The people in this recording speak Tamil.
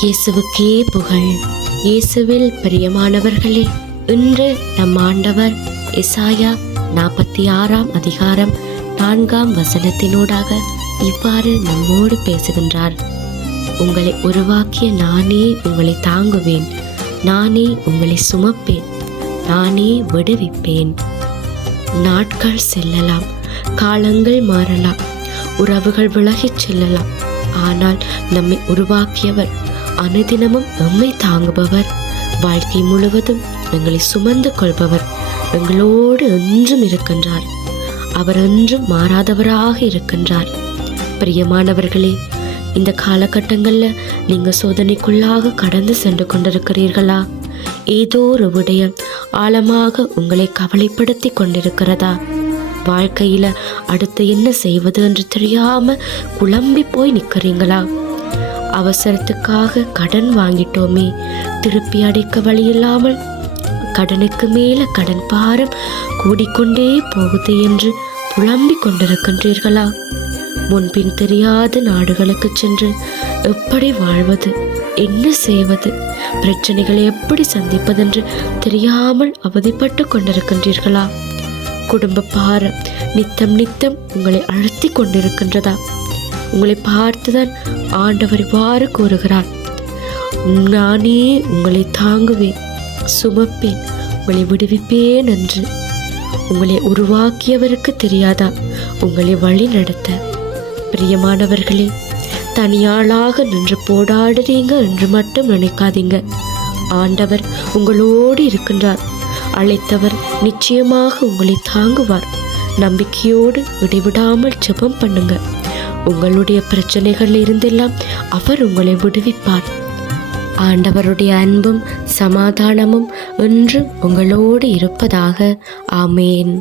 இயேசுவுக்கே புகழ். இயேசுவில் பிரியமானவர்களே, இன்று நம் ஆண்டவர் எசாயா 46 அதிகாரம் 4 இவ்வாறு நம்மோடு பேசுகின்றார். உங்களை உருவாக்கிய நானே உங்களை தாங்குவேன், நானே உங்களை சுமப்பேன், நானே விடுவிப்பேன். நாட்கள் செல்லலாம், காலங்கள் மாறலாம், உறவுகள் விலகிச் செல்லலாம். ஆனால் நம்மை உருவாக்கியவர், அனுதினமும் நம்மை தாங்குபவர், வாழ்க்கை முழுவதும் எங்களை சுமந்து கொள்பவர் எங்களோடு என்றும் இருக்கின்றார். அவர் என்றும் மாறாதவராக இருக்கின்றார். பிரியமானவர்களே, இந்த காலகட்டங்களில் நீங்கள் சோதனைக்குள்ளாக கடந்து சென்று கொண்டிருக்கிறீர்களா? ஏதோ ஒரு விடயம் ஆழமாக உங்களை கவலைப்படுத்தி கொண்டிருக்கிறதா? வாழ்க்கையில் அடுத்து என்ன செய்வது என்று தெரியாம குழம்பி போய் நிற்கிறீங்களா? அவசரத்துக்காக கடன் வாங்கிட்டோமே, திருப்பி அடைக்க வழி இல்லாமல் கடனுக்கு மேல கடன் பாரம் கூடிக்கொண்டே போகுது என்று புலம்பிக் கொண்டிருக்கின்றீர்களா? முன்பின் தெரியாத நாடுகளுக்கு சென்று எப்படி வாழ்வது, என்ன செய்வது, பிரச்சனைகளை எப்படி சந்திப்பதென்று தெரியாமல் அவதிப்பட்டு கொண்டிருக்கின்றீர்களா? குடும்ப பாரம் நித்தம் உங்களை அழுத்தி கொண்டிருக்கின்றதா? உங்களை பார்த்துதான் ஆண்டவர் இவ்வாறு கூறுகிறார், நானே உங்களை தாங்குவேன், சுமப்பேன், உங்களை விடுவிப்பேன் என்று. உங்களை உருவாக்கியவருக்கு தெரியாதா உங்களை வழி நடத்த? பிரியமானவர்களே, தனியாளாக நின்று போராடுறீங்க என்று மட்டும் நினைக்காதீங்க. ஆண்டவர் உங்களோடு இருக்கின்றார். அழைத்தவர் நிச்சயமாக உங்களை தாங்குவார். நம்பிக்கையோடு இடைவிடாமல் ஜெபம் பண்ணுங்க. உங்களுடைய பிரச்சனைகள் இருந்தெல்லாம் அவர் உங்களை விடுவிப்பார். ஆண்டவருடைய அன்பும் சமாதானமும் என்றும் உங்களோடு இருப்பதாக. ஆமேன்.